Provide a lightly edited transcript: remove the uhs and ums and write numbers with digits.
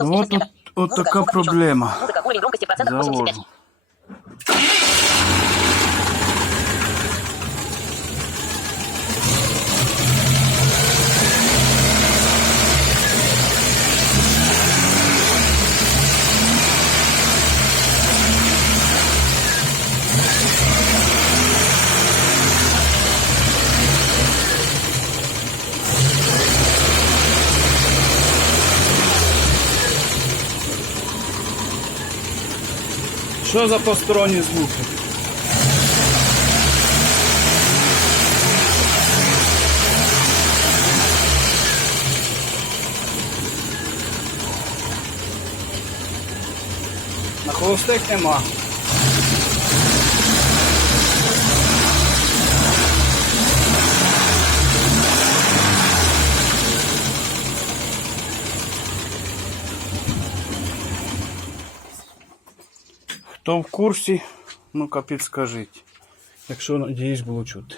Вот от така проблема. Завожу. Що за посторонні звуки? На холостих нема. Хто в курсі, ну-ка підскажіть, якщо, надіюсь, було чути.